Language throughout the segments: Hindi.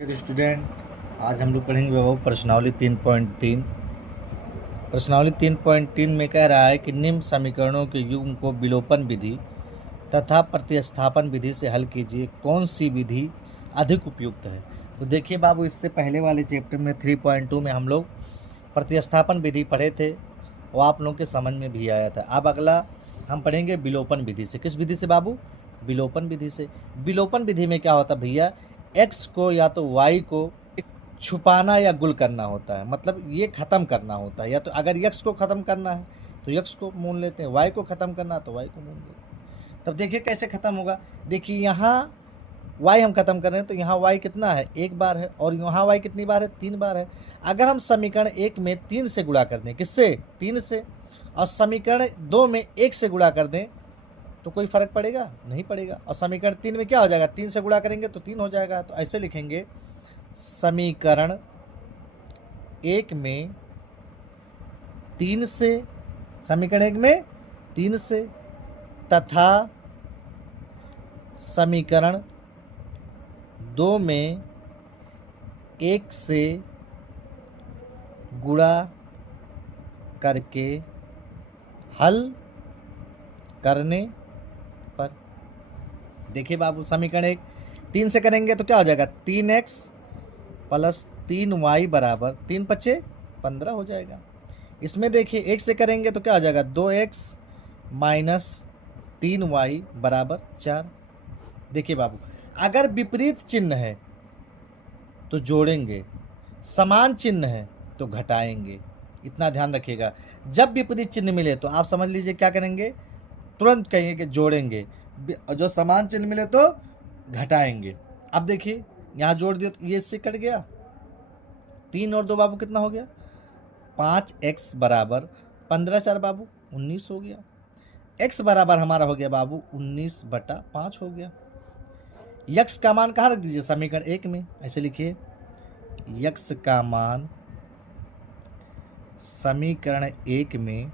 डियर स्टूडेंट, आज हम लोग पढ़ेंगे बाबू प्रश्नावली 3.3। प्रश्नावली 3.3 में कह रहा है कि निम्न समीकरणों के युग्म को विलोपन विधि तथा प्रतिस्थापन विधि से हल कीजिए, कौन सी विधि अधिक उपयुक्त है। तो देखिए बाबू, इससे पहले वाले चैप्टर में 3.2 में हम लोग प्रतिस्थापन विधि पढ़े थे और आप लोगों के समझ में भी आया था। अब अगला हम पढ़ेंगे विलोपन विधि से। किस विधि से बाबू? विलोपन विधि से। विलोपन विधि में क्या होता है भैया, एक्स को या तो वाई को छुपाना या गुल करना होता है, मतलब ये ख़त्म करना होता है। या तो अगर यक्स को ख़त्म करना है तो यक्स को मूल लेते हैं, वाई को ख़त्म करना है तो वाई को मूल लेते हैं। तब देखिए कैसे ख़त्म होगा। देखिए यहाँ वाई हम ख़त्म कर रहे हैं तो यहाँ वाई कितना है, एक बार है, और यहाँ वाई कितनी बार है, 3 बार है। अगर हम समीकरण 1 में 3 से गुणा कर दें, किससे, 3 से, और समीकरण 2 में 1 से गुणा कर दें तो कोई फ़र्क पड़ेगा? नहीं पड़ेगा। और समीकरण 3 में क्या हो जाएगा, 3 से गुणा करेंगे तो 3 हो जाएगा। तो ऐसे लिखेंगे, समीकरण 1 में 3 से, समीकरण 1 में 3 से, तथा समीकरण 2 में 1 से गुणा करके हल करने पर। देखिए बाबू, समीकरण 1 3 से करेंगे तो क्या हो जाएगा, 3x प्लस 3y बराबर 3 पच्चे 15 हो जाएगा। इसमें देखिए 1 से करेंगे तो क्या हो जाएगा, 2x माइनस 3y बराबर 4। देखिए बाबू, अगर विपरीत चिन्ह है तो जोड़ेंगे, समान चिन्ह है तो घटाएंगे। इतना ध्यान रखिएगा। जब विपरीत चिन्ह मिले तो आप समझ लीजिए क्या करेंगे, तुरंत कहेंगे कि जोड़ेंगे, जो समान चिन्ह मिले तो घटाएंगे। अब देखिए यहाँ जोड़ दिया तो ये इससे कट गया, 3 और 2 बाबू कितना हो गया, 5x बराबर 15 4 बाबू 19 हो गया। x बराबर हमारा हो गया बाबू 19/5 हो गया। यक्स का मान कहाँ रख दीजिए, समीकरण 1 में। ऐसे लिखिए, यक्स का मान समीकरण 1 में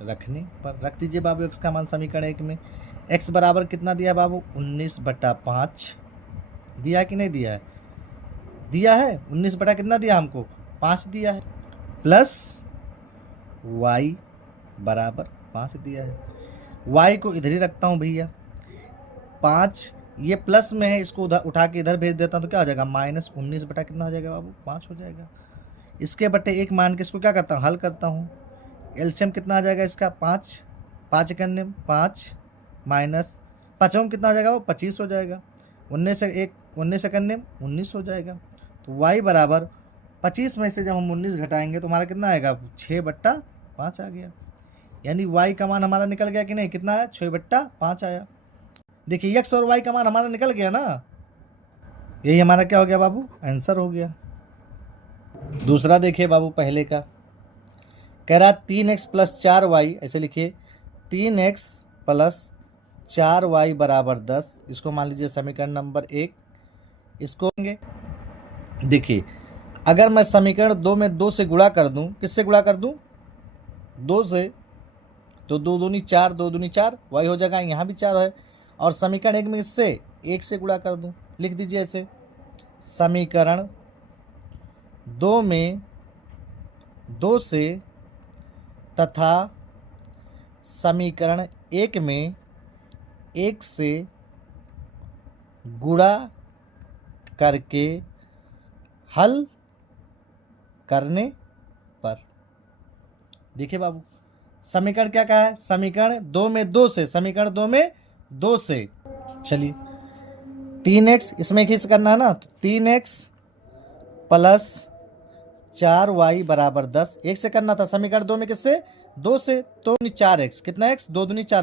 रखने पर रख दीजिए बाबू, x का मान समीकरण 1 में। x बराबर कितना दिया बाबू, 19/5 दिया कि नहीं दिया है, दिया है। 19 बटा कितना दिया हमको, 5 दिया है, प्लस y बराबर 5 दिया है। y को इधर ही रखता हूँ भैया, 5 ये प्लस में है, इसको उधर उठा के इधर भेज देता हूँ तो क्या हो जाएगा, -19 बटा कितना हो जाएगा बाबू, 5 हो जाएगा। इसके बटे 1 मान के इसको क्या करता हूँ, हल करता हूँ। एलसीएम कितना आ जाएगा इसका, 5 5 करने 5 माइनस 5 कितना आ जाएगा वो 25 हो जाएगा। 19 से 1 19 से करने 19 हो जाएगा। तो y बराबर 25 में से जब हम 19 घटाएंगे तो हमारा कितना आएगा, 6/5 आ गया। यानी y का मान हमारा निकल गया कि नहीं, कितना है, 6/5 आया। देखिए x और y का मान हमारा निकल गया ना, यही हमारा क्या हो गया बाबू, आंसर हो गया। दूसरा देखिए बाबू, पहले का कह रहा 3x प्लस 4y, ऐसे लिखिए 3x प्लस 4y बराबर 10। इसको मान लीजिए समीकरण नंबर 1। इसको देखिए, अगर मैं समीकरण 2 में 2 से गुणा कर दूं, किससे गुणा कर दूं, 2 से, तो 2 दूनी 4, 2 दूनी 4, y हो जाएगा, यहाँ भी 4 है। और समीकरण 1 में इससे 1 से गुणा कर दूं, लिख दीजिए ऐसे, समीकरण 2 में 2 से तथा समीकरण 1 में 1 से गुणा करके हल करने पर। देखिए बाबू, समीकरण क्या कहा है, समीकरण 2 में 2 से, समीकरण 2 में 2 से, चलिए 3x इसमें खींच करना है ना, तो 3x प्लस 4y बराबर 10, 1 से करना था। समीकरण 2 में किससे, 2 से, तो 4x, कितना x, 2 दूनी 4,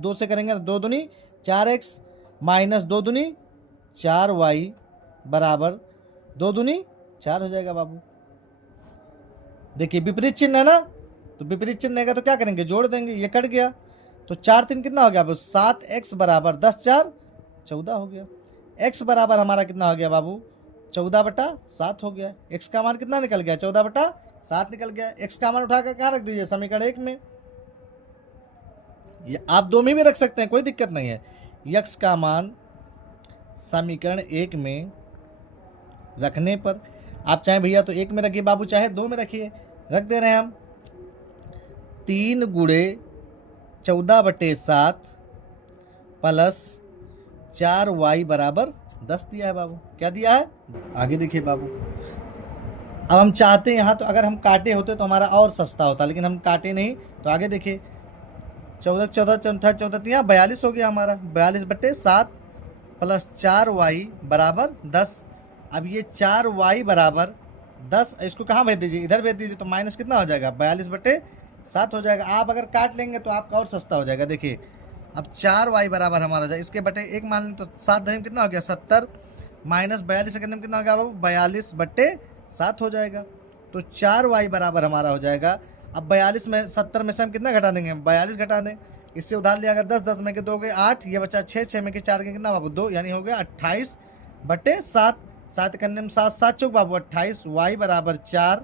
2 से करेंगे 2 दूनी 4x माइनस 2 दूनी 4y बराबर 2 दूनी 4 हो जाएगा बाबू। देखिए विपरीत चिन्ह है ना, तो विपरीत चिन्ह रहेगा तो क्या करेंगे, जोड़ देंगे, ये कट गया। तो 4 3 कितना हो गया बाबू, 7x बराबर 10 4 14 हो गया। x बराबर हमारा कितना हो गया बाबू, 14/7 हो गया। x का मान कितना निकल गया, 14/7 निकल गया। x का मान उठाकर कहाँ रख दीजिए, समीकरण 1 में। आप 2 में भी रख सकते हैं, कोई दिक्कत नहीं है। x का मान समीकरण 1 में रखने पर, आप चाहे भैया तो 1 में रखिए बाबू, चाहे 2 में रखिए, रख दे रहे हैं हम 3 गुणे 14/7 प्लस 4y बराबर 10 दिया है बाबू। क्या दिया है? आगे देखिए बाबू, अब हम चाहते हैं यहाँ, तो अगर हम काटे होते तो हमारा और सस्ता होता, लेकिन हम काटे नहीं। तो आगे देखिए 14 14 चौथा 14 यहाँ 42 हो गया हमारा, 42/7 प्लस 4y बराबर 10। अब ये 4y बराबर 10, इसको कहाँ भेज दीजिए? इधर भेज दीजिए, तो माइनस कितना हो जाएगा? 42/7 हो जाएगा। आप अगर काट लेंगे तो आपका और सस्ता हो जाएगा। देखिए अब 4y बराबर हमारा हो जाएगा, इसके बटे 1 मान लें तो 7 धन कितना हो गया? 70 माइनस 42 करने में कितना हो गया बाबू? 42/7 हो जाएगा। तो 4y बराबर हमारा हो जाएगा। अब 42 में 70 में से हम कितना घटा देंगे? 42 घटा दें। इससे उधार लिया अगर 10, 10 में के 2 गए 8, ये बचा 6, 6 में के 4 के कितना बाबू? 2, यानी हो गया 28/7। 7 करने में 7 7 चौक बाबू 28, y बराबर 4।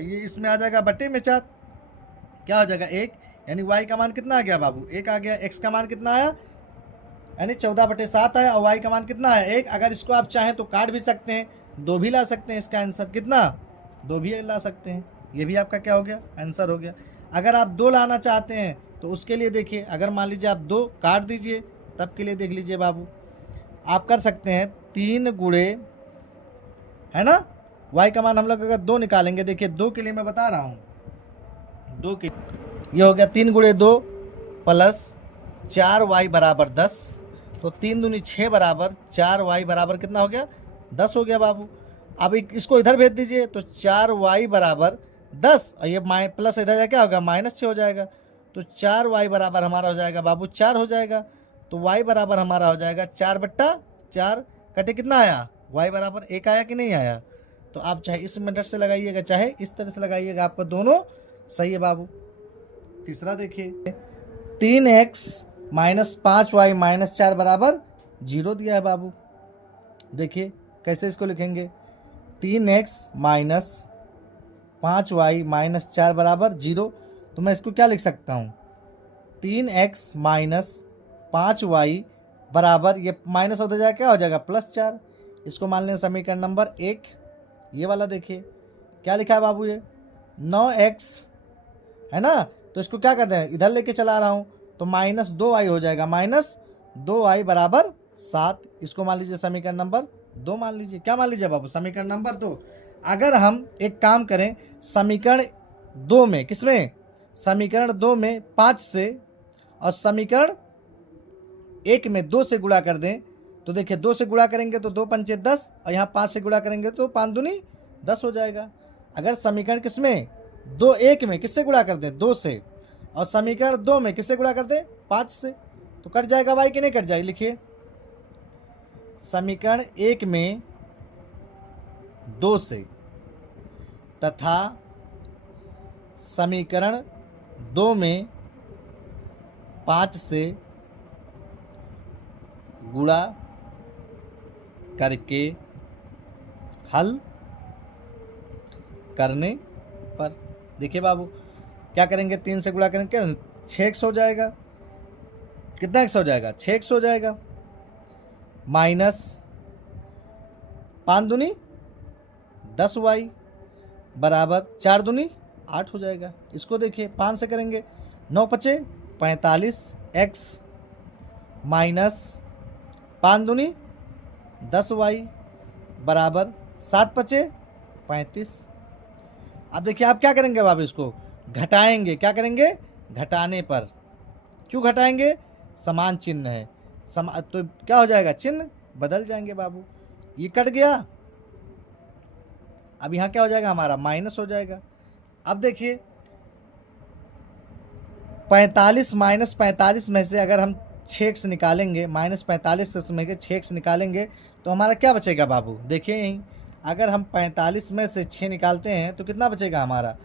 ये इसमें आ जाएगा बटे में 4, क्या हो जाएगा? 1, यानी y का मान कितना आ गया बाबू? 1 आ गया। x का मान कितना आया? यानी 14/7 आया, और y का मान कितना है? 1। अगर इसको आप चाहें तो काट भी सकते हैं, 2 भी ला सकते हैं। इसका आंसर कितना? 2 भी ला सकते हैं। ये भी आपका क्या हो गया? आंसर हो गया। अगर आप 2 लाना चाहते हैं तो उसके लिए देखिए, अगर मान लीजिए आप 2 काट दीजिए, तब के लिए देख लीजिए बाबू, आप कर सकते हैं 3 गुणे, है ना, y का मान हम लोग अगर 2 निकालेंगे, देखिए 2 के लिए मैं बता रहा हूँ, 2 के ये हो गया 3 गुणे 2 प्लस 4y बराबर 10। तो 3 दूनी 6 बराबर 4y बराबर कितना हो गया? 10 हो गया बाबू। अब इसको इधर भेज दीजिए, तो 4y बराबर 10, और ये प्लस इधर जा क्या होगा? -6 हो जाएगा। तो 4y बराबर हमारा हो जाएगा बाबू 4 हो जाएगा। तो y बराबर हमारा हो जाएगा 4/4। कटे कितना आया? y बराबर 1 आया कि नहीं आया? तो आप चाहे इस मेथड से लगाइएगा, चाहे इस तरह से लगाइएगा, आपका दोनों सही है बाबू। तीसरा देखिए, 3x माइनस 5y माइनस 4 बराबर 0 दिया है बाबू। देखिए कैसे इसको लिखेंगे? 3x माइनस 5y माइनस 4 बराबर 0। तो मैं इसको क्या लिख सकता हूँ? 3x माइनस 5y बराबर, ये माइनस होता जाएगा, क्या हो जाएगा? +4। इसको मान लें समीकरण नंबर 1। ये वाला देखिए क्या लिखा है बाबू? ये 9x है ना, तो इसको क्या कहते हैं? इधर लेके चला रहा हूँ, तो -2y हो जाएगा, -2y बराबर 7। इसको मान लीजिए समीकरण नंबर 2 मान लीजिए। क्या मान लीजिए बाबू? समीकरण नंबर 2। अगर हम एक काम करें, समीकरण 2 में, किसमें? समीकरण 2 में 5 से, और समीकरण 1 में 2 से गुणा कर दें, तो देखिए 2 से गुणा करेंगे तो 2 पंचे 10, और यहाँ 5 से गुणा करेंगे तो 5 दूनी 10 हो जाएगा। अगर समीकरण किसमें? 2 1 में किससे गुणा कर दें? 2 से, और समीकरण 2 में किससे गुणा कर दें? 5 से, तो कट जाएगा भाई कि नहीं कट जाएगा? लिखिए समीकरण 1 में 2 से तथा समीकरण 2 में 5 से गुणा करके हल करने पर, देखिए बाबू क्या करेंगे? 3 से गुणा करेंगे 6x हो जाएगा। कितना x हो जाएगा? 6x हो जाएगा, माइनस 5 दूनी 10y बराबर 4 दूनी 8 हो जाएगा। इसको देखिए 5 से करेंगे, 9 पचे 45x माइनस 5 दूनी 10y बराबर 7 पचे 35। अब देखिए आप क्या करेंगे बाबू? इसको घटाएंगे। क्या करेंगे? घटाने पर। क्यों घटाएंगे? समान चिन्ह है, तो क्या हो जाएगा? चिन्ह बदल जाएंगे बाबू। ये कट गया, अब यहाँ क्या हो जाएगा? हमारा माइनस हो जाएगा। अब देखिए 45 माइनस 45 में से अगर हम 6x निकालेंगे, -45 में के 6x निकालेंगे, तो हमारा क्या बचेगा बाबू? देखिए यहीं, अगर हम 45 में से 6 निकालते हैं तो कितना बचेगा? हमारा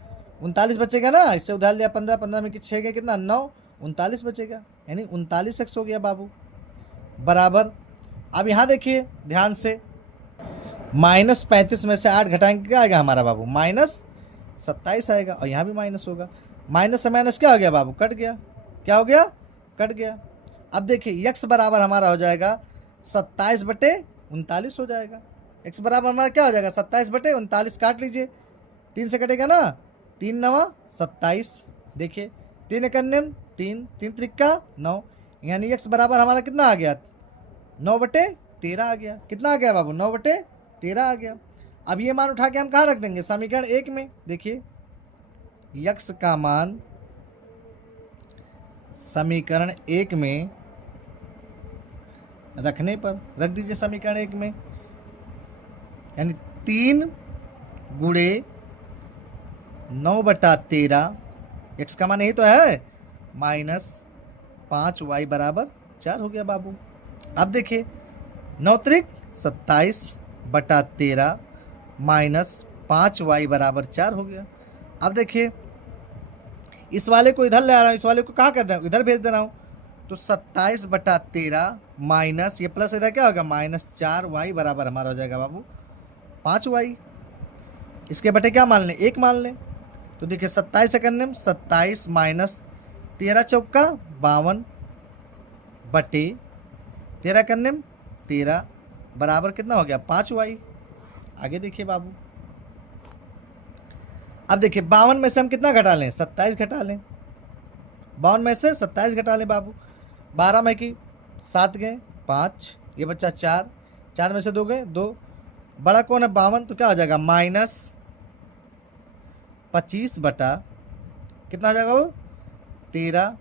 39 बचेगा ना। इससे उधार लिया 15, 15 में कि 6 के कितना? 9, 39 बचेगा, यानी 39x हो गया बाबू बराबर। अब यहाँ देखिए ध्यान से, -35 में से 8 घटाएंगे, क्या आएगा हमारा बाबू? -27 आएगा, और यहाँ भी माइनस होगा। माइनस से माइनस क्या हो गया बाबू? कट गया। क्या हो गया? कट गया। अब देखिए x बराबर हमारा हो जाएगा 27/39 हो जाएगा। x बराबर हमारा क्या हो जाएगा 27/39, काट लीजिए, 3 से कटेगा ना, 3 9 27। देखिए 3 1 3, 3 3 9, यानी x बराबर हमारा कितना आ गया 9/13 आ गया। कितना आ गया बाबू 9/13 आ गया। अब ये मान उठा के हम कहाँ रख देंगे समीकरण 1 में। देखिए x का मान समीकरण 1 में रखने पर रख दीजिए समीकरण 1 में, यानी 3 गुणे 9/13, x का मान यही तो है, माइनस 5y बराबर 4 हो गया बाबू। अब देखिए 9 त्रिक 27/13 माइनस 5y बराबर 4 हो गया। अब देखिए इस वाले को इधर ले आ रहा हूँ, इस वाले को कहाँ कर दे इधर भेज दे रहा हूँ, तो 27/13 माइनस ये प्लस इधर क्या होगा -4y बराबर हमारा हो जाएगा बाबू 5y। इसके बटे क्या मान लें 1 मान लें, तो देखिए 27 सेकंड 27 माइनस 13 चौका 52 बटे 13 करने 13 बराबर कितना हो गया 5y। आगे देखिए बाबू, अब देखिए 52 में से हम कितना घटा लें 27 घटा लें, 52 में से 27 घटा लें बाबू। 12 में की 7 गए 5, ये बच्चा 4, 4 में से 2 गए 2, बड़ा कौन है 52, तो क्या हो जाएगा -25 बटा कितना आ जाएगा वो 13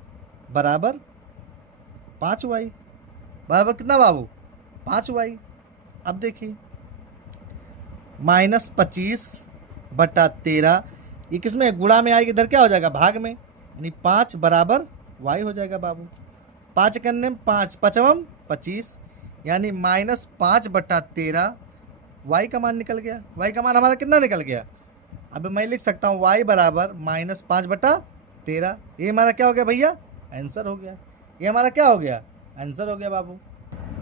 बराबर 5y, बराबर कितना बाबू 5y। अब देखिए -25/13 ये किस में गुणा में आएगी, इधर क्या हो जाएगा भाग में, यानी 5 बराबर y हो जाएगा बाबू। 5 करने 5 5 25, यानी -5/13 y का मान निकल गया। y का मान हमारा कितना निकल गया, अब मैं लिख सकता हूँ y बराबर -5/13। ये हमारा क्या हो गया भैया आंसर हो गया, ये हमारा क्या हो गया आंसर हो गया बाबू।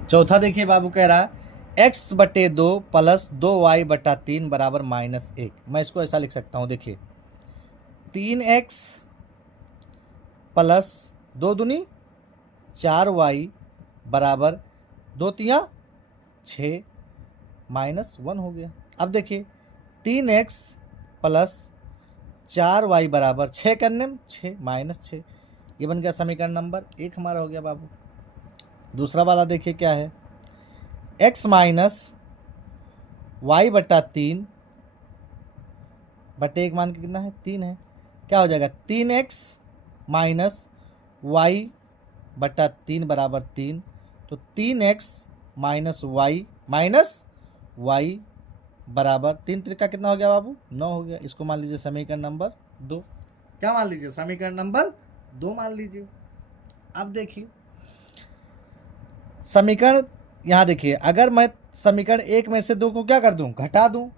चौथा देखिए बाबू कह रहा है x/2 प्लस 2y/3 बराबर -1। मैं इसको ऐसा लिख सकता हूँ, देखिए 3x प्लस 2 दूनी 4y बराबर 2 तियाँ 6 -1 हो गया। अब देखिए 3x प्लस 4y बराबर 6 करने 6 -6, ये बन गया समीकरण नंबर 1 हमारा हो गया बाबू। दूसरा वाला देखिए क्या है, x माइनस y/3 बटे 1 मान के कितना है 3 है, क्या हो जाएगा 3x माइनस y/3 बराबर 3, तो 3x माइनस y बराबर 3 त्रिका कितना हो गया बाबू 9 हो गया। इसको मान लीजिए समीकरण नंबर 2, क्या मान लीजिए समीकरण नंबर 2 मान लीजिए। अब देखिए समीकरण यहाँ देखिए, अगर मैं समीकरण 1 में से 2 को क्या कर दूँ घटा दूँ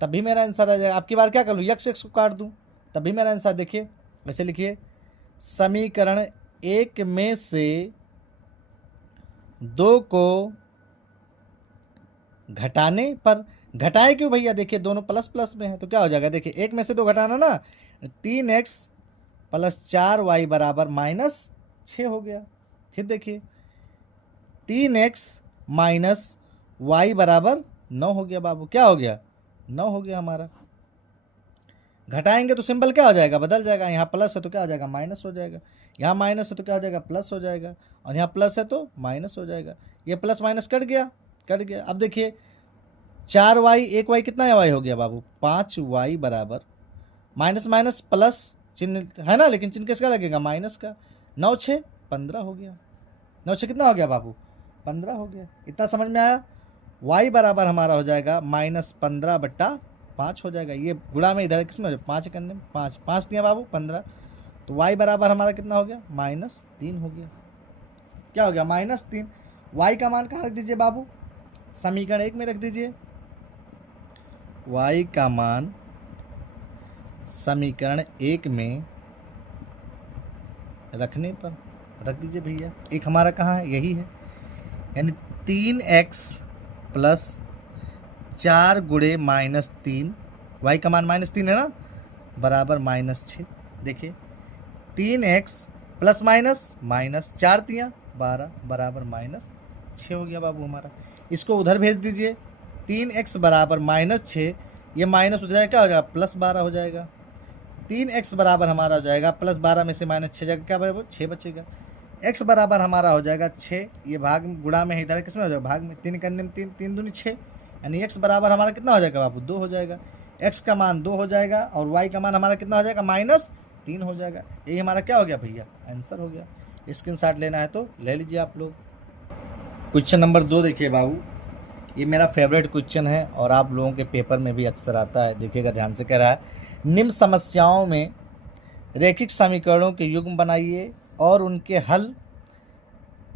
तब भी मेरा आंसर आ जाएगा। आपकी बार क्या कर लूँ x को काट दूँ तब भी मेरा आंसर। देखिए वैसे लिखिए समीकरण 1 में से 2 को घटाने पर, घटाए क्यों भैया, देखिए दोनों प्लस प्लस में है तो क्या हो जाएगा, देखिए 1 में से 2 घटाना ना, 3x प्लस 4y बराबर -6 हो गया। फिर देखिए 3x माइनस y बराबर 9 हो गया बाबू, क्या हो गया 9 हो गया हमारा। घटाएंगे तो सिंबल क्या हो जाएगा बदल जाएगा, यहाँ प्लस है तो क्या हो जाएगा माइनस हो जाएगा, यहाँ माइनस है तो क्या हो जाएगा प्लस हो जाएगा, और यहाँ प्लस है तो माइनस हो जाएगा। ये प्लस माइनस कट गया कट गया। अब देखिए 4y 1y कितना y हो गया बाबू 5y बराबर माइनस माइनस प्लस चिन्ह है ना, लेकिन चिन्ह किसका लगेगा माइनस का। 9 6 15 हो गया, 9 6 कितना हो गया बाबू 15 हो गया। इतना समझ में आया। y बराबर हमारा हो जाएगा -15/5 हो जाएगा। ये गुणा में इधर किस में 5 करने 5 5 दिया बाबू 15, तो y बराबर हमारा कितना हो गया -3 हो गया। क्या हो गया -3। y का मान कहाँ रख दीजिए बाबू समीकरण 1 में रख दीजिए। y का मान समीकरण 1 में रखने पर रख दीजिए भैया। एक हमारा कहाँ है यही है, यानी 3x प्लस 4 गुणे -3, y का मान -3 है ना, बराबर -6। देखिए 3x प्लस माइनस 4 तियाँ 12 बराबर 6 हो गया बाबू हमारा। इसको उधर भेज दीजिए, 3x बराबर -6, ये माइनस हो जाएगा, क्या हो जाएगा +12 हो जाएगा। 3x बराबर हमारा हो जाएगा +12 में से -6 जाएगा, क्या बराबर 6 बचेगा। x बराबर हमारा हो जाएगा 6, ये भाग गुणा में है, इधर किस में हो जाएगा भाग में, 3 करने में 3, 3 दूनी 6, यानी x बराबर हमारा कितना हो जाएगा बाबू 2 हो जाएगा। x का मान 2 हो जाएगा और y का मान हमारा कितना हो जाएगा -3 हो जाएगा। यही हमारा क्या हो गया भैया, आंसर हो गया। स्क्रीनशॉट लेना है तो ले लीजिए आप लोग। क्वेश्चन नंबर 2 देखिए बाबू, ये मेरा फेवरेट क्वेश्चन है और आप लोगों के पेपर में भी अक्सर आता है। देखिएगा ध्यान से, कह रहा है निम्न समस्याओं में रैखिक समीकरणों के युग्म बनाइए और उनके हल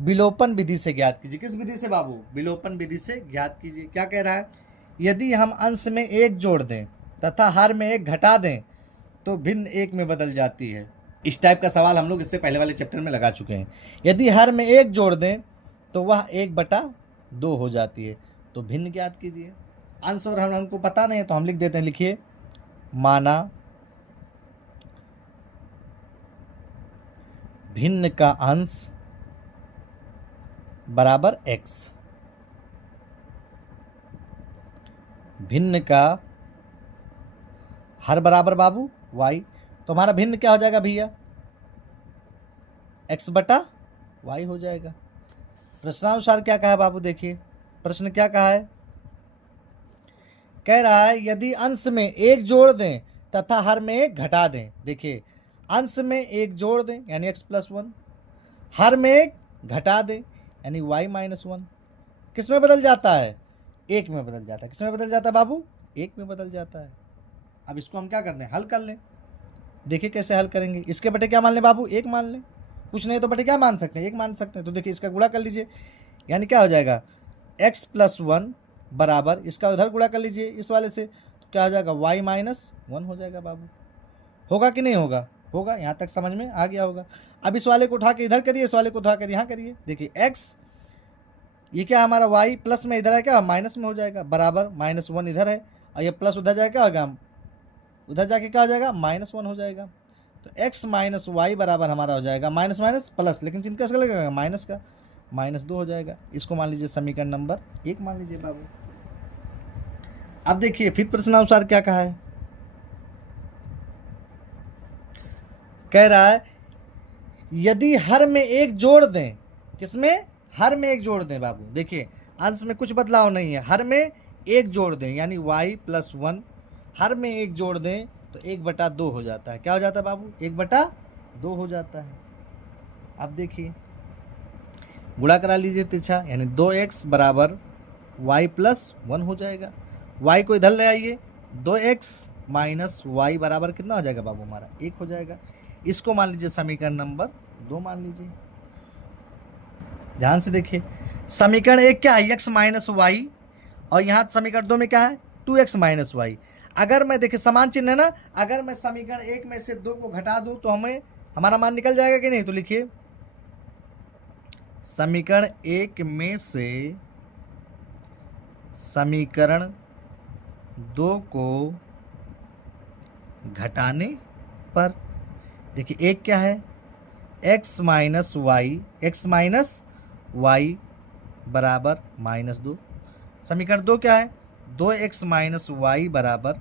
विलोपन विधि से ज्ञात कीजिए। किस विधि से बाबू, विलोपन विधि से ज्ञात कीजिए। क्या कह रहा है, यदि हम अंश में 1 जोड़ दें तथा हर में 1 घटा दें तो भिन्न 1 में बदल जाती है। इस टाइप का सवाल हम लोग इससे पहले वाले चैप्टर में लगा चुके हैं। यदि हर में 1 जोड़ दें तो वह 1/2 हो जाती है, तो भिन्न ज्ञात कीजिए। अंश और हम हमको पता नहीं है तो हम लिख देते हैं, लिखिए माना भिन्न का अंश बराबर x, भिन्न का हर बराबर बाबू y, तो हमारा भिन्न क्या हो जाएगा भैया x/y हो जाएगा। प्रश्नानुसार क्या कहा है बाबू, देखिए प्रश्न क्या कहा है, कह रहा है यदि अंश में 1 जोड़ दें तथा हर में 1 घटा दें। देखिए अंश में 1 जोड़ दें यानी x+1, हर में 1 घटा दें यानी y-1, किस में बदल जाता है 1 में बदल जाता है। किस में बदल जाता है बाबू 1 में बदल जाता है। अब इसको हम क्या कर दें, हल कर लें। देखिए कैसे हल करेंगे, इसके बटे क्या मान लें बाबू 1 मान लें, कुछ नहीं तो बटे क्या मान सकते हैं 1 मान सकते हैं। तो देखिए इसका गुणा कर लीजिए, यानी क्या हो जाएगा x+1 बराबर, इसका उधर गुणा कर लीजिए इस वाले से, तो क्या हो जाएगा y-1 हो जाएगा बाबू। होगा कि नहीं होगा, होगा। यहाँ तक समझ में आ गया होगा। अब इस वाले को उठा के इधर करिए, इस वाले को उठा कर यहाँ करिए। देखिए x, ये क्या हमारा y प्लस में इधर है क्या माइनस में हो जाएगा, बराबर -1 इधर है और ये प्लस उधर जाएगा क्या होगा, उधर जाके क्या हो जाएगा -1 हो जाएगा। तो x - y बराबर हमारा हो जाएगा माइनस माइनस प्लस, लेकिन चिन्ह कैसे लगेगा माइनस का, -2 हो जाएगा। इसको मान लीजिए समीकरण नंबर 1 मान लीजिए बाबू। अब देखिए फिर प्रश्नानुसार क्या कहा है, कह रहा है यदि हर में 1 जोड़ दें, किसमें हर में 1 जोड़ दें बाबू। देखिए अंश में कुछ बदलाव नहीं है, हर में 1 जोड़ दें यानी y+1, हर में 1 जोड़ दें तो 1/2 हो जाता है। क्या हो जाता है बाबू 1/2 हो जाता है। अब देखिए गुणा करा लीजिए तिरछा, यानी 2x बराबर y+1 हो जाएगा। y को इधर ले आइए, 2x - y बराबर कितना हो जाएगा बाबू हमारा 1 हो जाएगा। इसको मान लीजिए समीकरण नंबर 2 मान लीजिए। ध्यान से देखिए समीकरण 1 क्या है x - y और यहाँ समीकरण 2 में क्या है 2x - y। अगर मैं देखिए समान चिन्ह है ना, अगर मैं समीकरण 1 में से 2 को घटा दूं तो हमें हमारा मान निकल जाएगा कि नहीं। तो लिखिए समीकरण 1 में से समीकरण 2 को घटाने पर, देखिए 1 क्या है x - y बराबर -2, समीकरण 2 क्या है 2x - y बराबर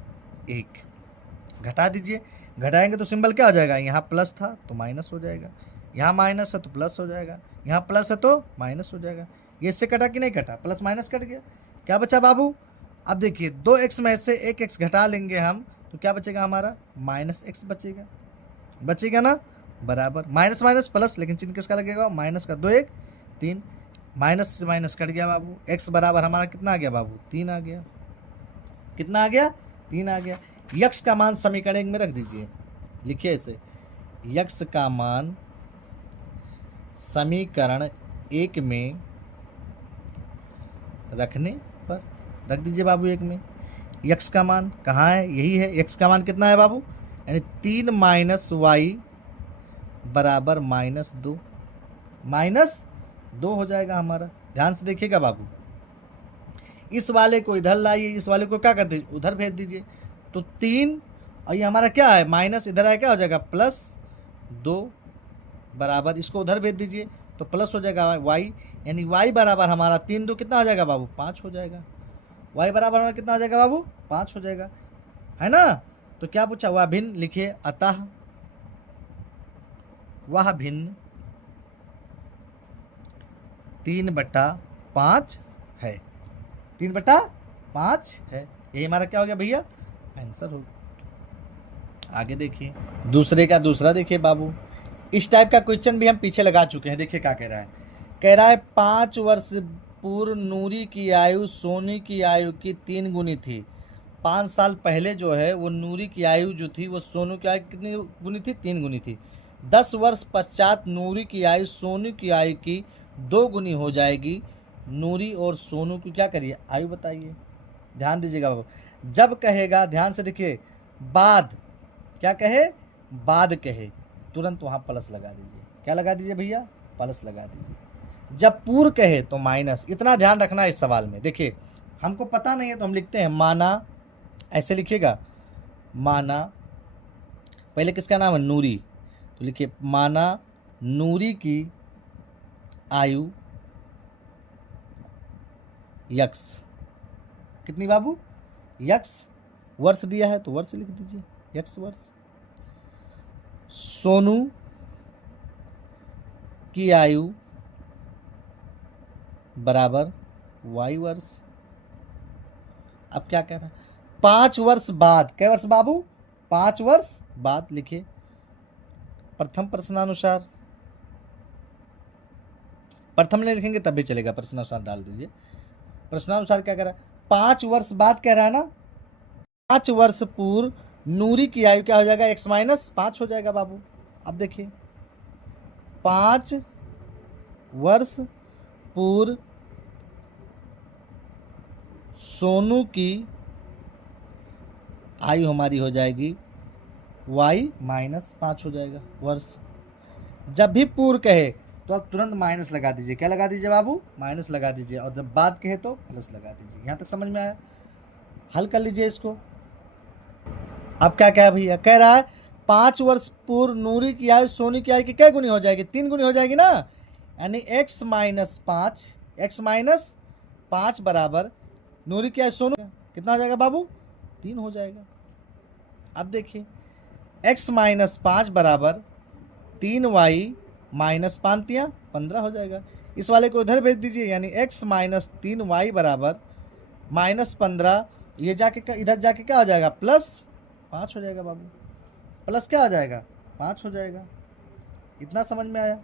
1। घटा दीजिए, घटाएंगे तो सिंबल क्या हो जाएगा, यहाँ प्लस था तो माइनस हो जाएगा, यहाँ माइनस है तो प्लस हो जाएगा, यहाँ प्लस है तो माइनस हो जाएगा। ये इससे कटा कि नहीं कटा, प्लस माइनस कट गया। क्या बचा बाबू, अब देखिए 2x में से 1x घटा लेंगे हम तो क्या बचेगा हमारा -x बचेगा, बचेगा ना, बराबर माइनस माइनस प्लस, लेकिन चिन्ह किसका लगेगा माइनस का, 2 1 3, माइनस से माइनस कट गया बाबू। x बराबर हमारा कितना आ गया बाबू 3 आ गया, कितना आ गया 3 आ गया। x का मान समीकरण 1 में रख दीजिए, लिखिए इसे x का मान समीकरण 1 में रखने पर रख दीजिए बाबू 1 में। x का मान कहाँ है, यही है, x का मान कितना है बाबू, यानी 3 - y बराबर -2, -2 हो जाएगा हमारा। ध्यान से देखिएगा बाबू, इस वाले को इधर लाइए, इस वाले को क्या कर दीजिए उधर भेज दीजिए, तो 3 और ये हमारा क्या है माइनस, इधर आया क्या हो जाएगा +2 बराबर, इसको उधर भेज दीजिए तो प्लस हो जाएगा y, यानी y बराबर हमारा 3 2 कितना हो जाएगा बाबू 5 हो जाएगा। y बराबर हमारा कितना हो जाएगा बाबू 5 हो जाएगा, है ना। तो क्या पूछा, वह भिन्न लिखिए, अतः वह भिन्न 3/5 है, 3/5 है। यही हमारा क्या हो गया भैया, आंसर हो। आगे देखिए, दूसरे का दूसरा देखिए बाबू, इस टाइप का क्वेश्चन भी हम पीछे लगा चुके हैं। देखिए क्या कह रहा है, 5 वर्ष पूर्व नूरी की आयु सोनी की आयु की 3 गुनी थी। 5 साल पहले जो है वो नूरी की आयु जो थी वो सोनू की आयु कितनी गुनी थी, 3 गुनी थी। 10 वर्ष पश्चात नूरी की आयु सोनू की आयु की 2 गुनी हो जाएगी। नूरी और सोनू की क्या करिए, आयु बताइए। ध्यान दीजिएगा बाबू, जब कहेगा ध्यान से देखिए, बाद क्या कहे, बाद कहे, तुरंत वहाँ प्लस लगा दीजिए। क्या लगा दीजिए भैया, प्लस लगा दीजिए। जब पूर्व कहे तो माइनस। इतना ध्यान रखना इस सवाल में। देखिए हमको पता नहीं है तो हम लिखते हैं माना, ऐसे लिखिएगा, माना, पहले किसका नाम है, नूरी, तो लिखिए माना नूरी की आयु यक्स, कितनी बाबू, यक्स, वर्ष दिया है तो वर्ष लिख दीजिए, यक्स वर्ष। सोनू की आयु बराबर वाई वर्ष। अब क्या कह रहा है, 5 वर्ष बाद, कै वर्ष बाबू, 5 वर्ष बाद लिखे। प्रथम प्रश्नानुसार, प्रथम नहीं लिखेंगे तब भी चलेगा, प्रश्नानुसार डाल दीजिए। प्रश्नानुसार क्या कह रहा है, 5 वर्ष बाद कह रहा है ना, 5 वर्ष पूर्व नूरी की आयु क्या हो जाएगा, x-5 हो जाएगा बाबू। अब देखिए 5 वर्ष पूर्व सोनू की आयु हमारी हो जाएगी y-5 हो जाएगा वर्ष। जब भी पूर्व कहे तो आप तुरंत माइनस लगा दीजिए। क्या लगा दीजिए बाबू, माइनस लगा दीजिए, और जब बाद कहे तो प्लस लगा दीजिए। यहाँ तक समझ में आया, हल कर लीजिए इसको। अब क्या क्या भैया, कह रहा है 5 वर्ष पूर्व नूरी की आयु सोनी की आयु की क्या गुनी हो जाएगी, 3 गुनी हो जाएगी ना, यानी x-5 बराबर नूरी की आयु सोनू कितना हो जाएगा बाबू, 3 हो जाएगा। अब देखिए x-5 बराबर 3y-5 15 हो जाएगा। इस वाले को इधर भेज दीजिए, यानी x-3y बराबर -15, ये जाके इधर जाके क्या हो जाएगा, +5 हो जाएगा बाबू। प्लस क्या हो जाएगा, 5 हो जाएगा। इतना समझ में आया।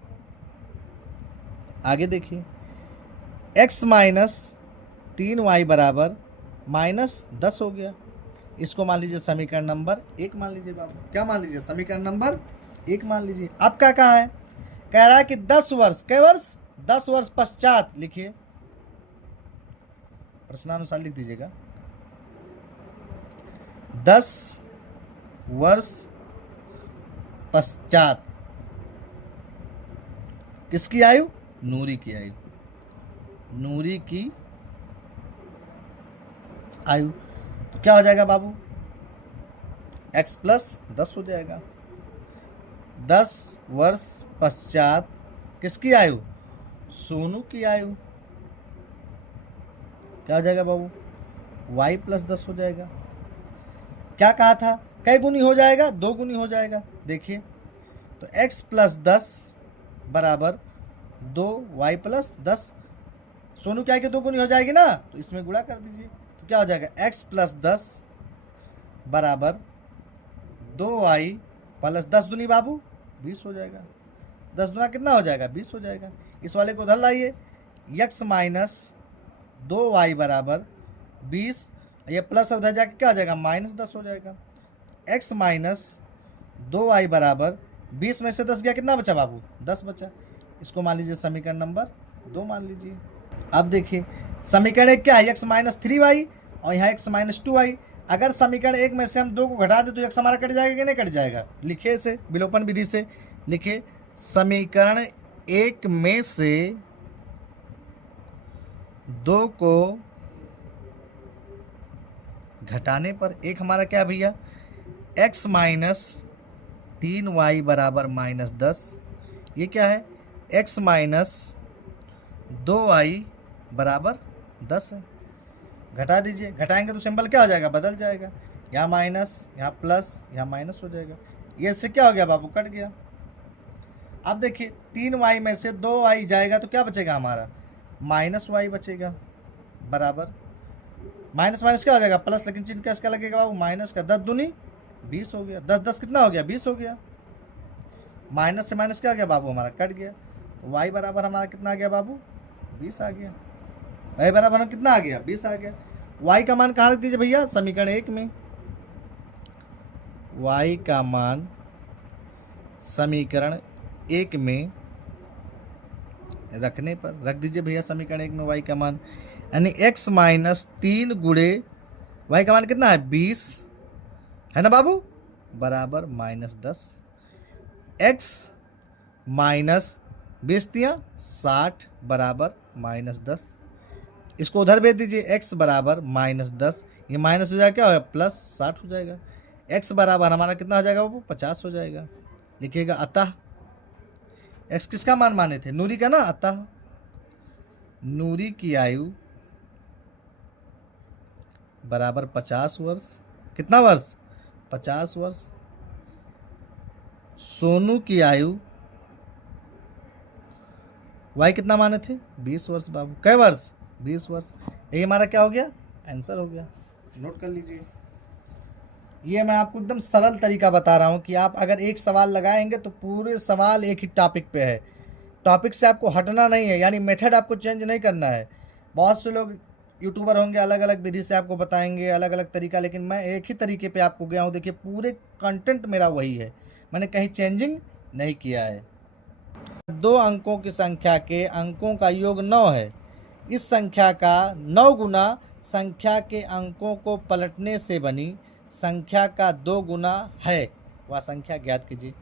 आगे देखिए, x-3y बराबर -10 हो गया। इसको मान लीजिए समीकरण नंबर 1 मान लीजिए बाबू। क्या मान लीजिए, समीकरण नंबर 1 मान लीजिए। अब क्या कहा है, कह रहा है कि 10 वर्ष, कै वर्ष, 10 वर्ष पश्चात लिखिए, प्रश्नानुसार लिख दीजिएगा, 10 वर्ष पश्चात किसकी आयु, नूरी की आयु, नूरी की आयु। तो क्या हो जाएगा बाबू, x + 10 हो जाएगा। 10 वर्ष पश्चात किसकी आयु, सोनू की आयु। क्या हो जाएगा बाबू, y + 10 हो जाएगा। क्या कहा था, कै गुनी हो जाएगा, 2 गुनी हो जाएगा। देखिए तो x + 10 बराबर 2y + 10, सोनू क्या है कि 2 गुनी हो जाएगी ना, तो इसमें गुणा कर दीजिए। तो क्या हो जाएगा, x + 10 बराबर 2y + 10 दूनी बाबू 20 हो जाएगा। 10 दूना कितना हो जाएगा, 20 हो जाएगा। इस वाले को उधर लाइए, x - 2y बराबर 20, ये प्लस उधर जाके क्या हो जाएगा, -10 हो जाएगा। x - 2y बराबर 20 में से 10 गया, कितना बचा बाबू, 10 बचा। इसको मान लीजिए समीकरण नंबर 2 मान लीजिए। अब देखिए समीकरण 1 क्या है, x - 3y और यहाँ x - 2y। अगर समीकरण 1 में से हम 2 को घटा दे तो x हमारा कट जाएगा कि नहीं कट जाएगा। लिखिए इसे विलोपन विधि से, लिखिए समीकरण 1 में से 2 को घटाने पर एक हमारा क्या भैया, x - 3y बराबर -10। ये क्या है, x - 2i बराबर 10 है। घटा दीजिए, घटाएंगे तो सिंबल क्या हो जाएगा, बदल जाएगा, यहाँ माइनस, यहाँ प्लस, यहाँ माइनस हो जाएगा। ये इससे क्या हो गया बाबू, कट गया। अब देखिए 3y में से 2y जाएगा तो क्या बचेगा हमारा, -y बचेगा, बराबर माइनस माइनस क्या हो जाएगा प्लस, लेकिन चिन्ह क्या लगेगा बाबू, माइनस का। 10 दूनी 20 हो गया, 10 10 कितना हो गया, 20 हो गया। माइनस से माइनस क्या हो गया बाबू, हमारा कट गया। तो y बराबर हमारा कितना आ गया बाबू, 20 आ गया। y बराबर हम कितना आ गया, 20 आ गया। y का मान कहाँ रख दीजिए भैया, समीकरण 1 में। y का मान समीकरण 1 में रखने पर रख दीजिए भैया, समीकरण 1 में y का मान, यानी x माइनस 3 गुणे y का मान कितना है, 20 है ना बाबू, बराबर -10। x माइनस 20 दिया 60 बराबर -10। इसको उधर भेज दीजिए, x बराबर -10, ये माइनस हो जाएगा, क्या होगा प्लस 60 हो जाएगा। x बराबर हमारा कितना हो जाएगा बाबू, 50 हो जाएगा। लिखिएगा अतः, x किसका मान माने थे, नूरी का ना, अतः नूरी की आयु बराबर 50 वर्ष। कितना वर्ष, 50 वर्ष। सोनू की आयु y कितना माने थे, 20 वर्ष बाबू। कै वर्ष, 20 वर्ष। ये हमारा क्या हो गया, आंसर हो गया। नोट कर लीजिए। ये मैं आपको एकदम सरल तरीका बता रहा हूँ कि आप अगर एक सवाल लगाएंगे तो पूरे सवाल एक ही टॉपिक पे है, टॉपिक से आपको हटना नहीं है, यानी मेथड आपको चेंज नहीं करना है। बहुत से लोग यूट्यूबर होंगे, अलग अलग विधि से आपको बताएंगे, अलग अलग तरीका, लेकिन मैं एक ही तरीके पे आपको गया हूँ। देखिए पूरे कंटेंट मेरा वही है, मैंने कहीं चेंजिंग नहीं किया है। 2 अंकों की संख्या के अंकों का योग 9 है। इस संख्या का 9 गुना संख्या के अंकों को पलटने से बनी संख्या का 2 गुना है, वह संख्या ज्ञात कीजिए।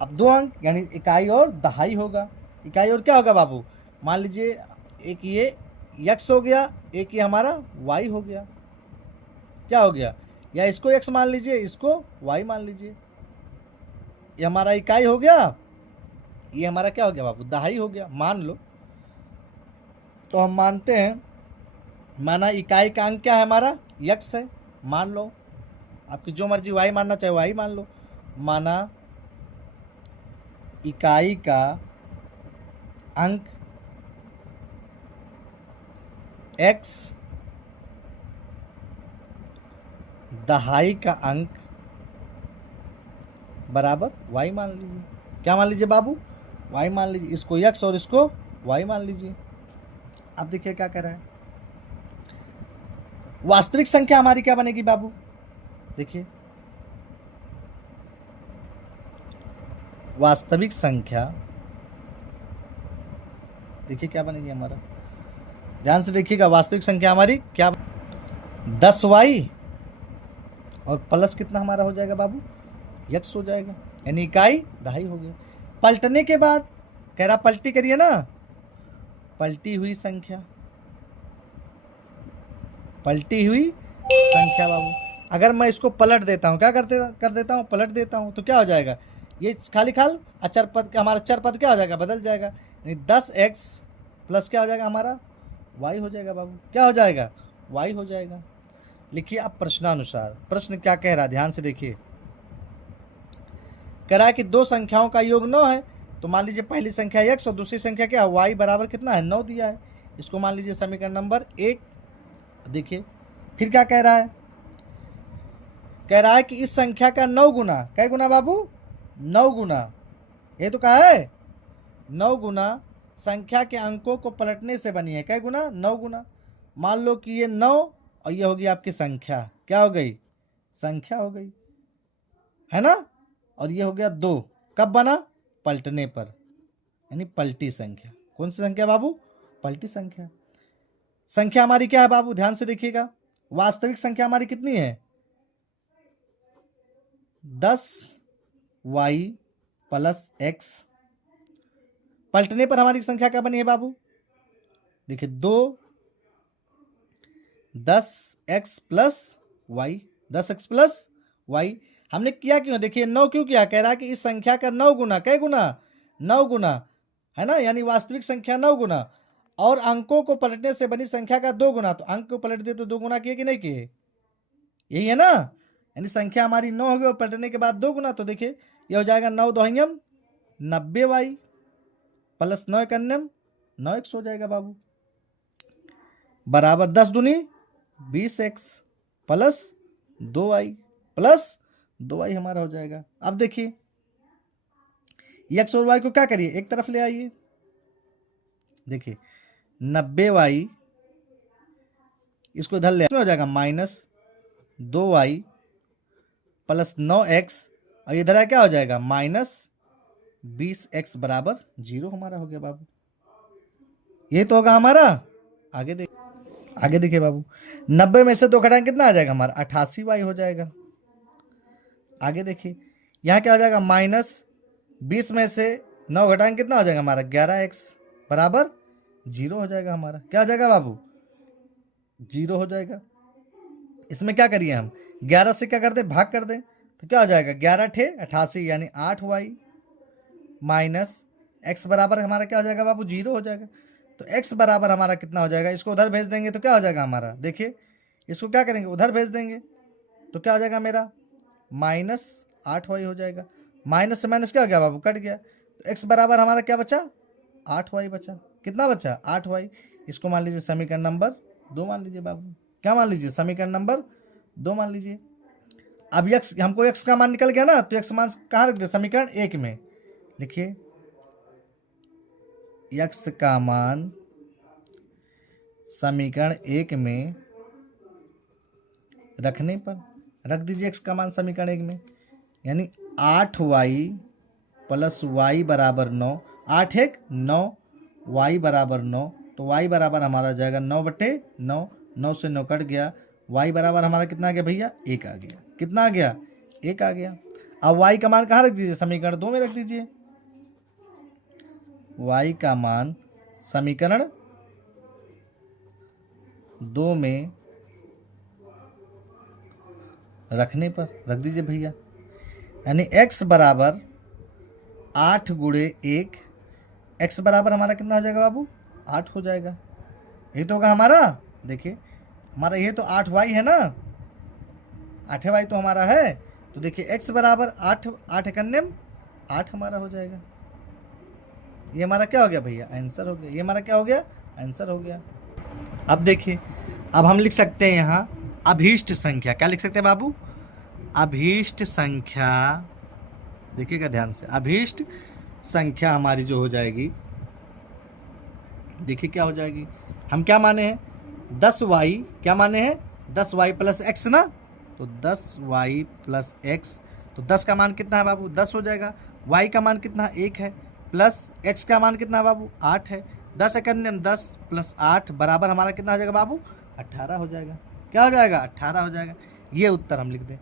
अब 2 अंक यानी इकाई और दहाई होगा। इकाई और क्या होगा बाबू, मान लीजिए एक ये x हो गया, एक ये हमारा y हो गया। क्या हो गया, या इसको x मान लीजिए, इसको y मान लीजिए। ये हमारा इकाई हो गया, ये हमारा क्या हो गया बाबू, दहाई हो गया। मान लो, तो हम मानते हैं, माना इकाई का अंक क्या है हमारा, x है। मान लो, आपकी जो मर्जी y मानना चाहे y मान लो। माना इकाई का अंक x, दहाई का अंक बराबर y मान लीजिए। क्या मान लीजिए बाबू, y मान लीजिए। इसको x और इसको y मान लीजिए। अब देखिए क्या कर रहा है, वास्तविक संख्या हमारी क्या बनेगी बाबू, देखिए वास्तविक संख्या, देखिए क्या बनेगी हमारा, ध्यान से देखिएगा। वास्तविक संख्या हमारी क्या, 10y और प्लस कितना हमारा हो जाएगा बाबू, x हो जाएगा, यानी इकाई दहाई हो गया। पलटने के बाद कह रहा पलटी करिए ना, पलटी हुई संख्या, पलटी हुई संख्या बाबू। अगर मैं इसको पलट देता हूँ, क्या कर देता हूँ, पलट देता हूँ, तो क्या हो जाएगा, ये खाली खाल अचर पद, हमारा चर पद क्या हो जाएगा, बदल जाएगा, यानी 10x प्लस क्या हो जाएगा हमारा, y हो जाएगा बाबू। क्या हो जाएगा, y हो जाएगा। लिखिए अब प्रश्नानुसार, प्रश्न क्या कह रहा है, ध्यान से देखिए। कह रहा है कि 2 संख्याओं का योग 9 है, तो मान लीजिए पहली संख्या x और दूसरी संख्या क्या है, y बराबर कितना है, 9 दिया है। इसको मान लीजिए समीकरण नंबर 1। देखिए फिर क्या कह रहा है, कह रहा है कि इस संख्या का 9 गुना, क्या गुना बाबू, 9 गुना, ये तो कहा है 9 गुना संख्या के अंकों को पलटने से बनी है। क्या गुना, 9 गुना। मान लो कि ये 9 और ये होगी आपकी संख्या, क्या हो गई, संख्या हो गई, है ना, और ये हो गया 2। कब बना, पलटने पर, यानी पलटी संख्या। कौन सी संख्या बाबू, पलटी संख्या। संख्या हमारी क्या है बाबू, ध्यान से देखिएगा। वास्तविक संख्या हमारी कितनी है, 10y प्लस x। पलटने पर हमारी संख्या क्या बनी है बाबू, देखिए 2 10x plus Y, 10x plus Y. हमने किया क्यों, देखिए 9 क्यों किया, कह रहा है कि इस संख्या का 9 गुना, कै गुना, 9 गुना, है ना, यानी वास्तविक संख्या 9 गुना। और अंकों को पलटने से बनी संख्या का 2 गुना। तो अंक को पलट दिए तो 2 गुना किए कि नहीं किए, यही है ना। यानी संख्या हमारी 9 हो गई और पलटने के बाद 2 गुना। तो देखिए ये हो जाएगा 9 दोहयम 90y प्लस 9 एकन्यम 9x हो जाएगा बाबू, बराबर 10 दूनी 20x प्लस 2y हमारा हो जाएगा। अब देखिए x और y को क्या करिए, एक तरफ ले आइए। देखिए 90y इसको इधर ले हो जाएगा माइनस 2y प्लस 9x और इधर क्या हो जाएगा माइनस 20x बराबर 0 हमारा हो गया बाबू। ये तो होगा हमारा। आगे देखिए बाबू, 90 में से 2 घटाएं कितना आ जाएगा हमारा 88y हो जाएगा। आगे देखिए यहाँ क्या हो जाएगा माइनस 20 में से 9 घटाएं कितना हो जाएगा हमारा 11x बराबर 0 हो जाएगा हमारा। क्या हो जाएगा बाबू 0 हो जाएगा। इसमें क्या करिए हम 11 से क्या कर दें भाग कर दें तो क्या हो जाएगा 11 ठे 88 यानी 8y माइनस x बराबर हमारा क्या हो जाएगा बाबू 0 हो जाएगा। तो x बराबर हमारा कितना हो जाएगा, इसको उधर भेज देंगे तो क्या हो जाएगा हमारा, देखिए इसको क्या करेंगे उधर भेज देंगे तो क्या हो जाएगा मेरा माइनस 8y हो जाएगा। माइनस से माइनस क्या हो गया बाबू कट गया। तो x बराबर हमारा क्या बचा 8y बचा। कितना बचा 8y। इसको मान लीजिए समीकरण नंबर 2 मान लीजिए बाबू। क्या मान लीजिए समीकरण नंबर 2 मान लीजिए। अब x हमको x का मान निकल गया ना, तो x मान कहाँ रख दे समीकरण 1 में। लिखिए x का मान समीकरण 1 में रखने पर रख दीजिए x का मान समीकरण 1 में, यानी 8y प्लस y बराबर 9, 8 एक 9 y बराबर 9। तो y बराबर हमारा जाएगा 9/9, 9 से 9 कट गया। y बराबर हमारा कितना आ गया भैया 1 आ गया। कितना आ गया 1 आ गया। अब y का मान कहाँ रख दीजिए समीकरण 2 में रख दीजिए। y का मान समीकरण 2 में रखने पर रख दीजिए भैया, यानी x बराबर 8 गुणे 1, x बराबर हमारा कितना हो जाएगा बाबू 8 हो जाएगा। ये तो होगा हमारा। देखिए हमारा ये तो 8y है ना, 8y तो हमारा है। तो देखिए x बराबर 8 एकन्यम 8 हमारा हो जाएगा। ये हमारा क्या हो गया भैया आंसर हो गया। ये हमारा क्या हो गया आंसर हो गया। अब देखिए अब हम लिख सकते हैं यहाँ अभीष्ट संख्या। क्या लिख सकते हैं बाबू अभीष्ट संख्या। देखिएगा ध्यान से, अभीष्ट संख्या हमारी जो हो जाएगी, देखिए क्या हो जाएगी। हम क्या माने हैं 10y, क्या माने हैं 10y प्लस x ना। तो 10y प्लस x, तो 10 का मान कितना है बाबू 10 हो जाएगा। y का मान कितना 1 है प्लस x का मान कितना है बाबू 8 है। 10 एकन्यम 10 प्लस 8 बराबर हमारा कितना हो जाएगा बाबू 18 हो जाएगा। क्या हो जाएगा 18 हो जाएगा। ये उत्तर हम लिख दें।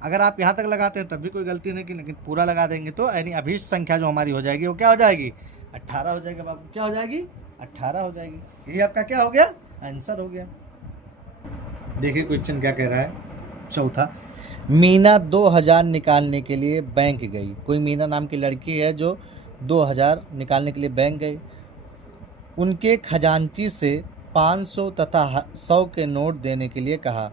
अगर आप यहाँ तक लगाते हैं तब भी कोई गलती नहीं की, लेकिन पूरा लगा देंगे तो यानी अभीष्ट संख्या जो हमारी हो जाएगी वो क्या हो जाएगी 18 हो जाएगा बाबू। क्या हो जाएगी 18 हो जाएगी। यही आपका क्या हो गया आंसर हो गया। देखिए क्वेश्चन क्या कह रहा है चौथा, मीना 2000 निकालने के लिए बैंक गई। कोई मीना नाम की लड़की है जो 2000 निकालने के लिए बैंक गई। उनके खजांची से 500 तथा 100 के नोट देने के लिए कहा।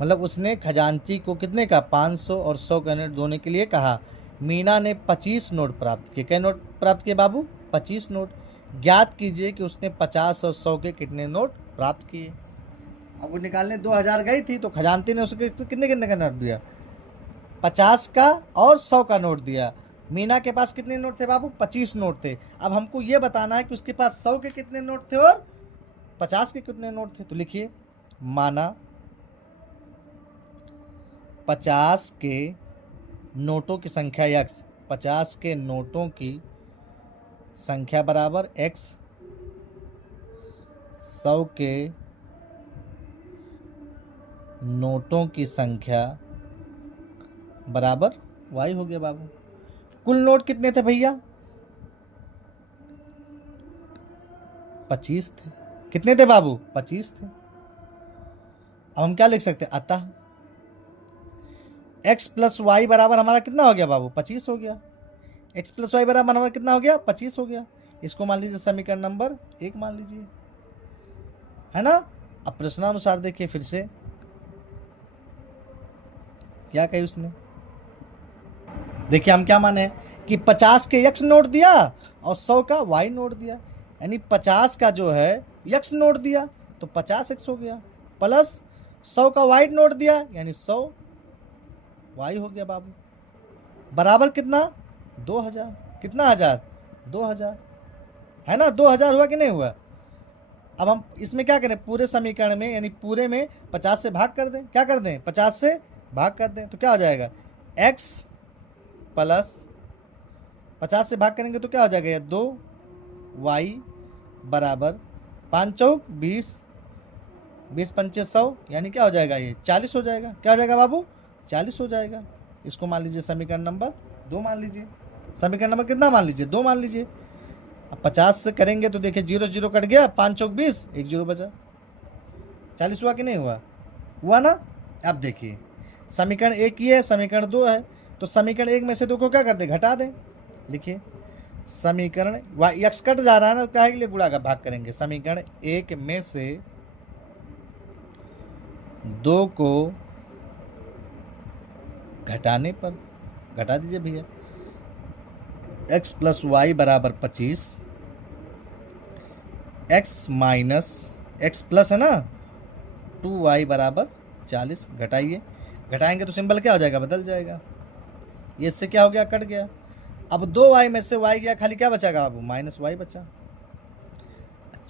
मतलब उसने खजांची को कितने का 500 और 100 का नोट देने के लिए कहा। मीना ने 25 नोट प्राप्त किए। क्या नोट प्राप्त किए बाबू 25 नोट। ज्ञात कीजिए कि उसने 50 और 100 के कितने नोट प्राप्त किए। अब वो निकालने 2000 गई थी तो खजांची ने उसके कितने कितने का नोट दिया 50 का और 100 का नोट दिया। मीना के पास कितने नोट थे बाबू 25 नोट थे। अब हमको ये बताना है कि उसके पास 100 के कितने नोट थे और 50 के कितने नोट थे। तो लिखिए माना 50 के नोटों की संख्या x, 50 के नोटों की संख्या बराबर x, 100 के नोटों की संख्या बराबर y हो गया बाबू। कुल नोट कितने थे भैया 25 थे। कितने थे बाबू 25 थे। अब हम क्या लिख सकते हैं अतः x प्लस वाई बराबर हमारा कितना हो गया बाबू 25 हो गया। x प्लस वाई बराबर हमारा कितना हो गया 25 हो गया। इसको मान लीजिए समीकरण नंबर 1 मान लीजिए, है ना। अब प्रश्नानुसार देखिए फिर से क्या कही उसने। देखिए हम क्या माने कि 50 के x नोट दिया और 100 का y नोट दिया, यानी 50 का जो है x नोट दिया तो 50x हो गया, प्लस 100 का y नोट दिया यानी 100 y हो गया बाबू, बराबर कितना 2000, कितना हजार 2000, है ना। 2000 हुआ कि नहीं हुआ। अब हम इसमें क्या करें, पूरे समीकरण में यानी पूरे में 50 से भाग कर दें, क्या कर दें 50 से भाग कर दें, तो क्या हो जाएगा x प्लस 50 से भाग करेंगे तो क्या हो जाएगा ये 2y बराबर 5 चौक 20, 20 पंचे 100, यानी क्या हो जाएगा ये 40 हो जाएगा। क्या हो जाएगा बाबू 40 हो जाएगा। इसको मान लीजिए समीकरण नंबर 2 मान लीजिए, समीकरण नंबर कितना मान लीजिए 2 मान लीजिए। अब 50 से करेंगे तो देखिए 0 0 कट गया, 5 चौक 20, 1 0 बचा, 40 हुआ कि नहीं हुआ, हुआ ना। अब देखिए समीकरण 1 ये है, समीकरण 2 है, तो समीकरण 1 में से 2 को क्या कर दें घटा दें। लिखिए समीकरण x कट जा रहा है ना, क्या के लिए गुणा का भाग करेंगे, समीकरण 1 में से 2 को घटाने पर, घटा दीजिए भैया, x प्लस वाई बराबर 25, x माइनस x प्लस है ना 2y बराबर 40, घटाइए, घटाएंगे तो सिंबल क्या हो जाएगा बदल जाएगा, ये इससे क्या हो गया कट गया। अब 2y में से y गया, खाली क्या बचाएगा बाबू माइनस y बचा।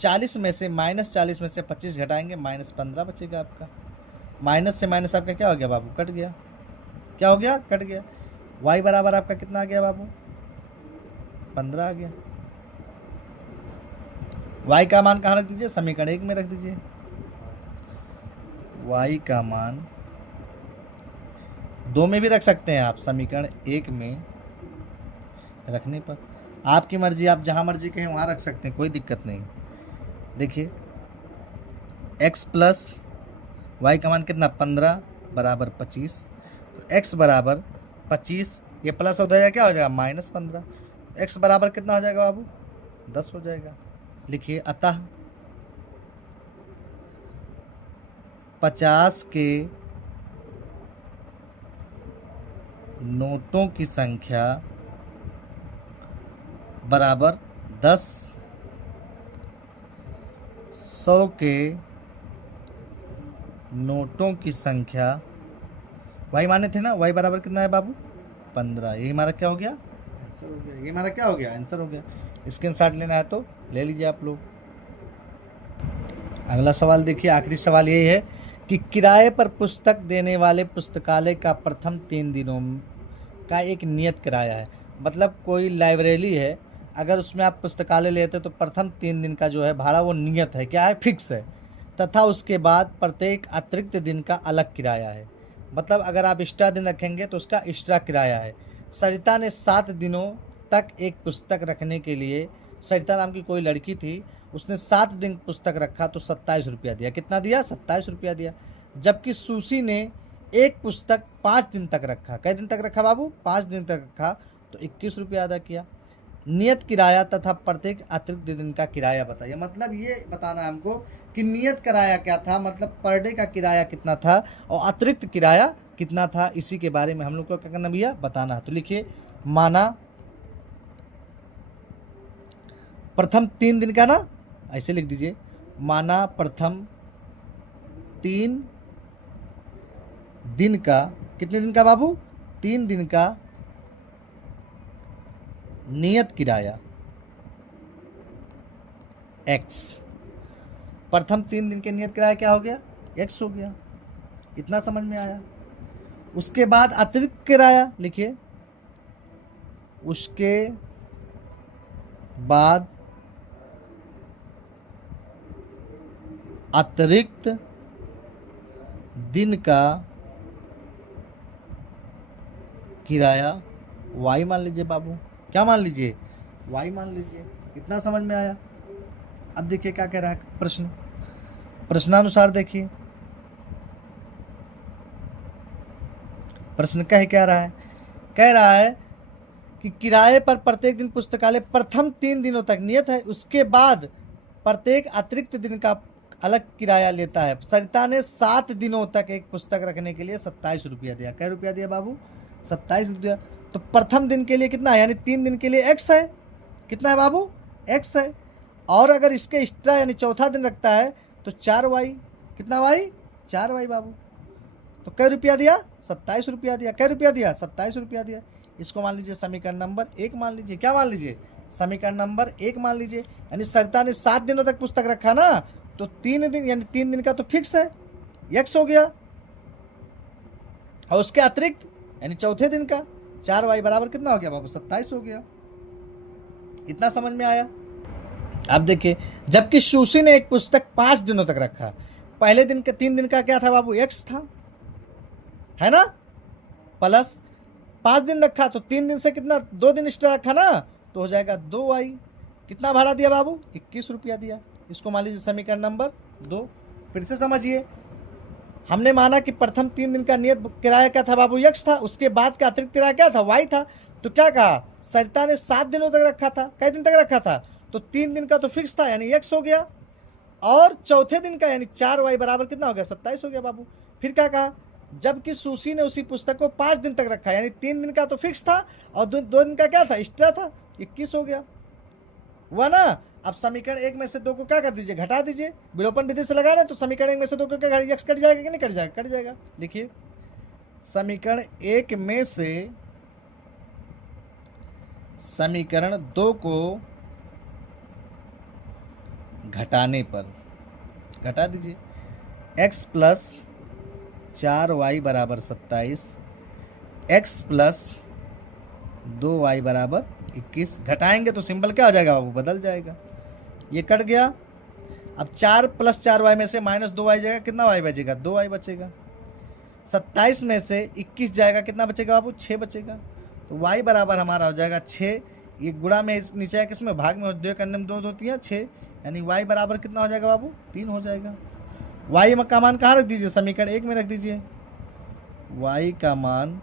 40 में से -40 में से 25 घटाएंगे -15 बचेगा आपका, माइनस से माइनस आपका क्या हो गया बाबू कट गया, क्या हो गया कट गया। y बराबर आपका कितना आ गया बाबू 15 आ गया। y का मान कहाँ रख दीजिए, समीकरण 1 में रख दीजिए, y का मान 2 में भी रख सकते हैं आप, समीकरण 1 में रखने पर आपकी मर्जी, आप जहाँ मर्जी कहें वहाँ रख सकते हैं, कोई दिक्कत नहीं। देखिए x प्लस वाई का मान कितना 15 बराबर 25, तो x बराबर 25, ये प्लस हो जाएगा क्या हो जाएगा -15, x बराबर कितना हो जाएगा बाबू 10 हो जाएगा। लिखिए अतः 50 के नोटों की संख्या बराबर 10, 100 के नोटों की संख्या, y माने थे ना, y बराबर कितना है बाबू 15, ये हमारा क्या हो गया आंसर हो गया, ये हमारा क्या हो गया आंसर हो गया। स्क्रीनशॉट लेना है तो ले लीजिए आप लोग। अगला सवाल देखिए, आखिरी सवाल ये है कि किराए पर पुस्तक देने वाले पुस्तकालय का प्रथम 3 दिनों का एक नियत किराया है। मतलब कोई लाइब्रेरी है, अगर उसमें आप पुस्तकालय लेते तो प्रथम 3 दिन का जो है भाड़ा वो नियत है, क्या है फिक्स है, तथा उसके बाद प्रत्येक अतिरिक्त दिन का अलग किराया है। मतलब अगर आप एक्स्ट्रा दिन रखेंगे तो उसका एक्स्ट्रा किराया है। सरिता ने 7 दिनों तक एक पुस्तक रखने के लिए, सरिता नाम की कोई लड़की थी, उसने 7 दिन पुस्तक रखा तो 27 रुपया दिया। कितना दिया 27 रुपया दिया। जबकि सुशी ने एक पुस्तक 5 दिन तक रखा, कै दिन तक रखा बाबू 5 दिन तक रखा, तो 21 रुपया अदा किया। नियत किराया तथा प्रत्येक अतिरिक्त दिन का किराया बताइए। मतलब ये बताना है हमको कि नियत किराया क्या था, मतलब पर डे का किराया कितना था और अतिरिक्त किराया कितना था, इसी के बारे में हम लोग को क्या करना भैया बताना है। तो लिखिए माना प्रथम 3 दिन का ना, ऐसे लिख दीजिए, माना प्रथम 3 दिन का, कितने दिन का बाबू 3 दिन का नियत किराया x, प्रथम 3 दिन के नियत किराया क्या हो गया x हो गया। इतना समझ में आया। उसके बाद अतिरिक्त किराया लिखिए, उसके बाद अतिरिक्त दिन का किराया y मान लीजिए बाबू, क्या मान लीजिए y मान लीजिए। इतना समझ में आया। अब देखिए क्या कह रहा है प्रश्न, प्रश्नानुसार देखिए प्रश्न क्या रहा है, कह रहा है कि किराए पर प्रत्येक दिन पुस्तकालय प्रथम 3 दिनों तक नियत है, उसके बाद प्रत्येक अतिरिक्त दिन का अलग किराया लेता है। सरिता ने 7 दिनों तक एक पुस्तक रखने के लिए 27 रुपया दिया। क्या रुपया दिया बाबू? 27 रुपया। तो प्रथम दिन के लिए कितना है, यानी 3 दिन के लिए x है। कितना है बाबू? x है। और अगर इसके एक्स्ट्रा यानी चौथा दिन रखता है तो 4y। कितना y? 4y बाबू। तो कै रुपया दिया? 27 रुपया दिया। कै रुपया दिया? 27 रुपया दिया। इसको मान लीजिए समीकरण नंबर 1 मान लीजिए। क्या मान लीजिए? समीकरण नंबर 1 मान लीजिए। यानी सरिता ने 7 दिनों तक पुस्तक रखा ना, तो 3 दिन यानी 3 दिन का तो फिक्स है, x हो गया। और उसके अतिरिक्त यानी चौथे दिन का 4y बराबर कितना हो गया बाबू? 27 हो गया। इतना समझ में आया? अब देखिए, जबकि सुशी ने एक पुस्तक 5 दिनों तक रखा, पहले दिन का 3 दिन का क्या था बाबू? x था, है ना, प्लस 5 दिन रखा तो 3 दिन से कितना 2 दिन एक्स्ट्रा रखा ना, तो हो जाएगा 2y। कितना भाड़ा दिया बाबू? 21 रुपया दिया। इसको मान लीजिए समीकरण नंबर 2। फिर से समझिए, हमने माना कि प्रथम 3 दिन का नियत किराया क्या था बाबू? x था, उसके बाद का अतिरिक्त किराया क्या था? y था। तो क्या कहा, सरिता ने 7 दिनों तक रखा था। कई दिन तक रखा था? तो 3 दिन का तो फिक्स था यानी x हो गया, और चौथे दिन का यानी 4y बराबर कितना हो गया? 27 हो गया बाबू। फिर क्या कहा, जबकि सुशी ने उसी पुस्तक को 5 दिन तक रखा, यानी 3 दिन का तो फिक्स था और 2 दिन का क्या था? एक्स्ट्रा था, 21 हो गया। हुआ ना? अब समीकरण 1 में से 2 को क्या कर दीजिए? घटा दीजिए। विलोपन विधि से लगा रहे तो समीकरण 1 में से 2 को क्या x कट जाएगा कि नहीं कट जाएगा? कट जाएगा। लिखिए, समीकरण 1 में से समीकरण 2 को घटाने पर घटा दीजिए। x प्लस 4y बराबर 27, x प्लस 2y बराबर 21। घटाएंगे तो सिंबल क्या हो जाएगा बाबू? बदल जाएगा। ये कट गया। अब 4 प्लस 4y में से माइनस 2y जाएगा, कितना y बचेगा? 2y बचेगा। 27 में से 21 जाएगा, कितना बचेगा बाबू? 6 बचेगा। तो y बराबर हमारा हो जाएगा 6। ये गुणा में नीचे है, किसमें? भाग में। 2 करने में 2 होती है 6, यानी y बराबर कितना हो जाएगा बाबू? 3 हो जाएगा। y का मान कहाँ रख दीजिए? समीकरण 1 में रख दीजिए। y का मान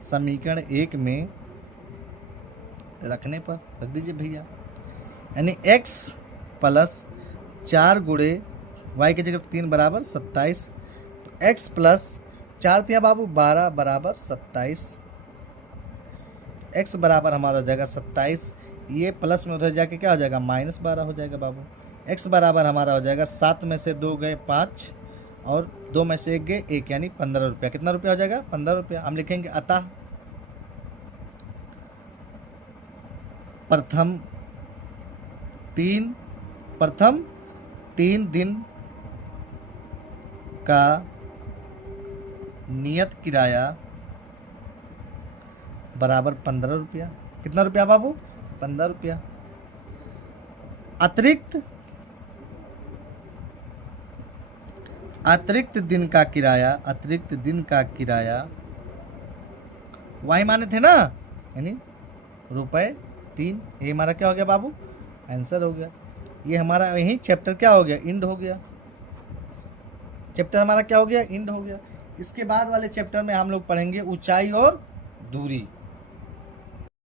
समीकरण 1 में रखने पर रख दीजिए भैया, यानी x प्लस 4 गुणे y की जगह 3 बराबर 27। तो x प्लस 4 थिया बाबू 12 बराबर 27। x बराबर हमारा हो जाएगा 27। ये प्लस में उधर जाके क्या हो जाएगा? माइनस 12 हो जाएगा बाबू। x बराबर हमारा हो जाएगा 7 में से 2 गए 5 और 2 में से 1 गए 1, यानी 15 रुपया। कितना रुपया हो जाएगा? 15 रुपया। हम लिखेंगे अतः प्रथम 3 दिन का नियत किराया बराबर 15 रुपया। कितना रुपया बाबू? 15 रुपया। अतिरिक्त दिन का किराया y माने थे ना, यानी ₹3। ये हमारा क्या हो गया बाबू? आंसर हो गया। ये हमारा यही चैप्टर क्या हो गया? इंड हो गया। चैप्टर हमारा क्या हो गया? इंड हो गया। इसके बाद वाले चैप्टर में हम लोग पढ़ेंगे ऊंचाई और दूरी।